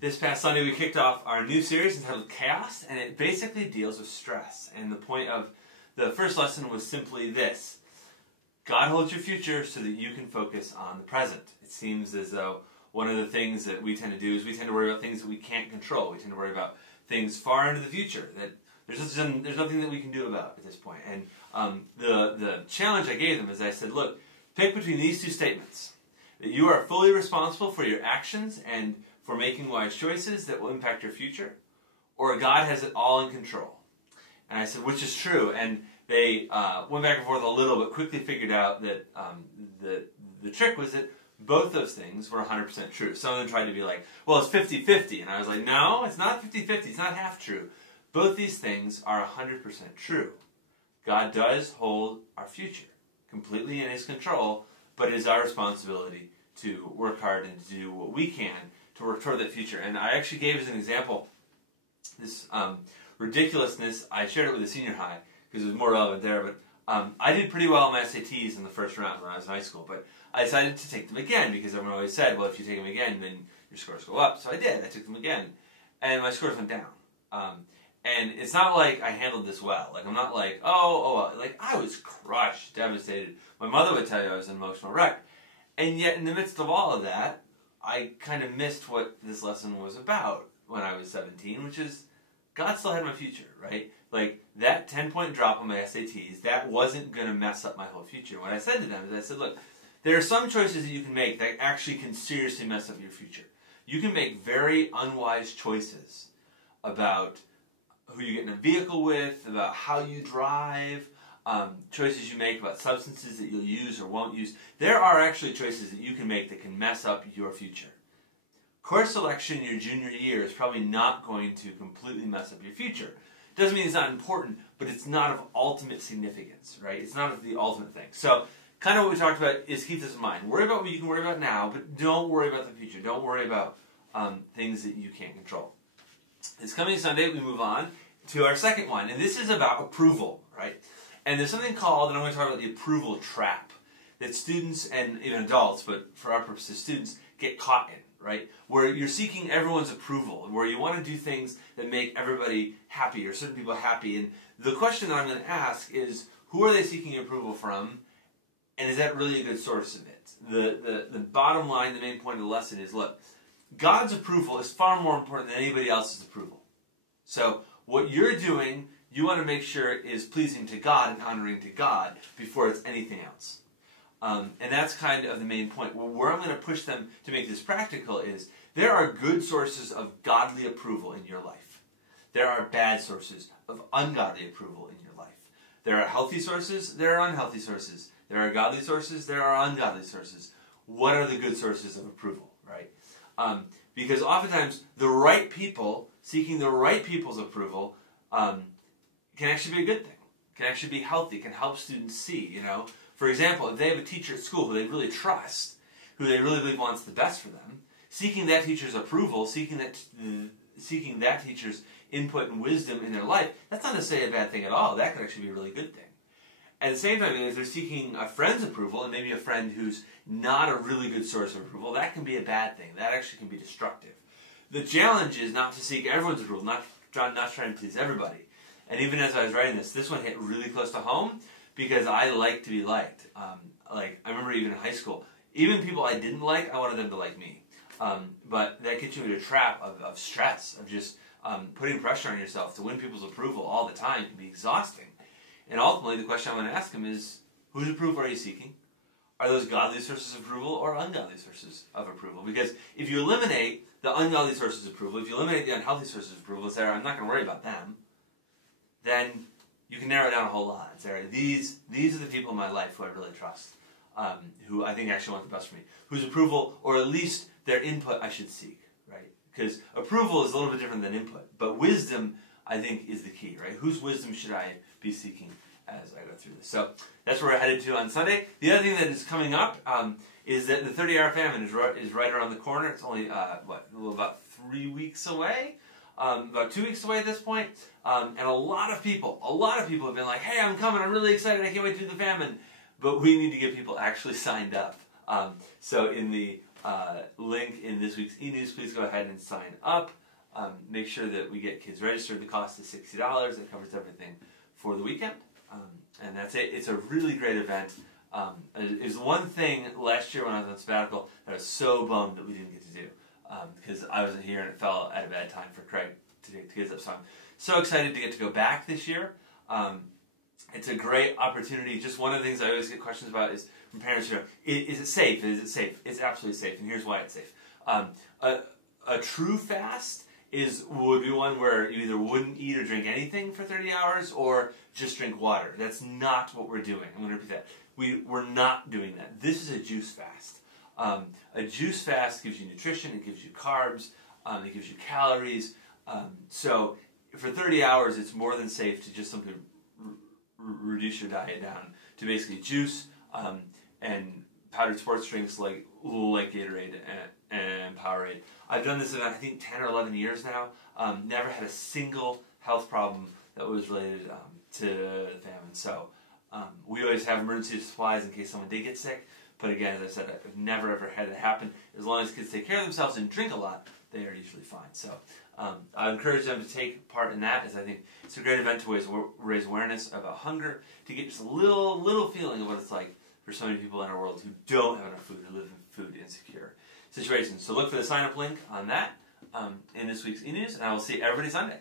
This past Sunday we kicked off our new series entitled Chaos, and it basically deals with stress. And the point of the first lesson was simply this: God holds your future so that you can focus on the present. It seems as though one of the things that we tend to do is we tend to worry about things that we can't control. We tend to worry about things far into the future that there's nothing that we can do about at this point. And the challenge I gave them is I said, look, pick between these two statements: that you are fully responsible for your actions and for making wise choices that will impact your future, or God has it all in control. And I said, which is true? And they went back and forth a little, but quickly figured out that the trick was that both those things were 100% true. Some of them tried to be like, well, it's 50-50. And I was like, no, it's not 50-50. It's not half true. Both these things are 100% true. God does hold our future completely in His control, but it is our responsibility to work hard and to do what we can to work toward that future. And I actually gave as an example this ridiculousness. I shared it with the senior high because it was more relevant there, but I did pretty well in my SATs in the first round when I was in high school, but I decided to take them again because everyone always said, well, if you take them again, then your scores go up. So I did. I took them again, and my scores went down. And it's not like I handled this well. Like, I'm not like, like I was crushed, devastated. My mother would tell you I was an emotional wreck. And yet, in the midst of all of that, I kind of missed what this lesson was about when I was 17, which is God still had my future, right? Like, that 10-point drop on my SATs, that wasn't going to mess up my whole future. What I said to them is I said, look, there are some choices that you can make that actually can seriously mess up your future. You can make very unwise choices about who you get in a vehicle with, about how you drive, choices you make about substances that you'll use or won't use. There are actually choices that you can make that can mess up your future. Course selection in your junior year is probably not going to completely mess up your future. Doesn't mean it's not important, but it's not of ultimate significance, right? It's not the ultimate thing. So, kind of what we talked about is keep this in mind. Worry about what you can worry about now, but don't worry about the future. Don't worry about things that you can't control. This coming Sunday, we move on to our second one, and this is about approval, right? And there's something called, and I'm going to talk about the approval trap, that students and even adults, but for our purposes, students get caught in, right? Where you're seeking everyone's approval, where you want to do things that make everybody happy or certain people happy. And the question that I'm going to ask is, who are they seeking approval from, and is that really a good source of it? The bottom line, the main point of the lesson is, look, God's approval is far more important than anybody else's approval. So what you're doing, you want to make sure is pleasing to God and honoring to God before it's anything else. And that's kind of the main point. Well, where I'm going to push them to make this practical is there are good sources of godly approval in your life. There are bad sources of ungodly approval in your life. There are healthy sources, there are unhealthy sources. There are godly sources, there are ungodly sources. What are the good sources of approval, right? Because oftentimes the right people, seeking the right people's approval, can actually be a good thing, can actually be healthy, can help students see, you know. For example, if they have a teacher at school who they really trust, who they really believe wants the best for them, seeking that teacher's approval, seeking that teacher's input and wisdom in their life, that's not necessarily a bad thing at all. That could actually be a really good thing. At the same time, if they're seeking a friend's approval, and maybe a friend who's not a really good source of approval, that can be a bad thing. That actually can be destructive. The challenge is not to seek everyone's approval, not trying to please everybody. And even as I was writing this one hit really close to home because I like to be liked. Like, I remember even in high school, even people I didn't like, I wanted them to like me. But that gets you into a trap of stress, of just putting pressure on yourself to win people's approval all the time can be exhausting. And ultimately, the question I want to ask him is, whose approval are you seeking? Are those godly sources of approval or ungodly sources of approval? Because if you eliminate the ungodly sources of approval, if you eliminate the unhealthy sources of approval, say, I'm not going to worry about them, then you can narrow it down a whole lot. Say, these are the people in my life who I really trust, who I think actually want the best for me, whose approval, or at least their input, I should seek, right? Because approval is a little bit different than input, but wisdom, I think, is the key, right? Whose wisdom should I be seeking as I go through this? So that's where we're headed to on Sunday. The other thing that is coming up is that the 30-hour famine is right around the corner. It's only, about 3 weeks away, about 2 weeks away at this point. And a lot of people have been like, hey, I'm coming, I'm really excited, I can't wait to do the famine. But we need to get people actually signed up. So in the link in this week's e-news. Please go ahead and sign up. Make sure that we get kids registered. The cost is $60. It covers everything for the weekend. And that's it. It's a really great event. It was one thing last year when I was on sabbatical that I was so bummed that we didn't get to do. Because I wasn't here and it fell at a bad time for Craig to take the kids up. So I'm so excited to get to go back this year. It's a great opportunity. Just one of the things I always get questions about is from parents who are, is it safe? Is it safe? It's absolutely safe, and here's why it's safe. A true fast would be one where you either wouldn't eat or drink anything for 30 hours or just drink water. That's not what we're doing. I'm going to repeat that. We're not doing that. This is a juice fast. A juice fast gives you nutrition, it gives you carbs, it gives you calories. So for 30 hours, it's more than safe to just simply reduce your diet down to basically juice and powdered sports drinks like Gatorade and Powerade. I've done this in, I think, 10 or 11 years now. Never had a single health problem that was related to the famine. So we always have emergency supplies in case someone did get sick. But again, as I said, I've never ever had it happen. As long as kids take care of themselves and drink a lot, they are usually fine. So I encourage them to take part in that, as I think it's a great event to raise awareness about hunger, to get just a little feeling of what it's like for so many people in our world who don't have enough food, who live in food insecure situations. So look for the sign-up link on that in this week's e-news, and I will see everybody Sunday.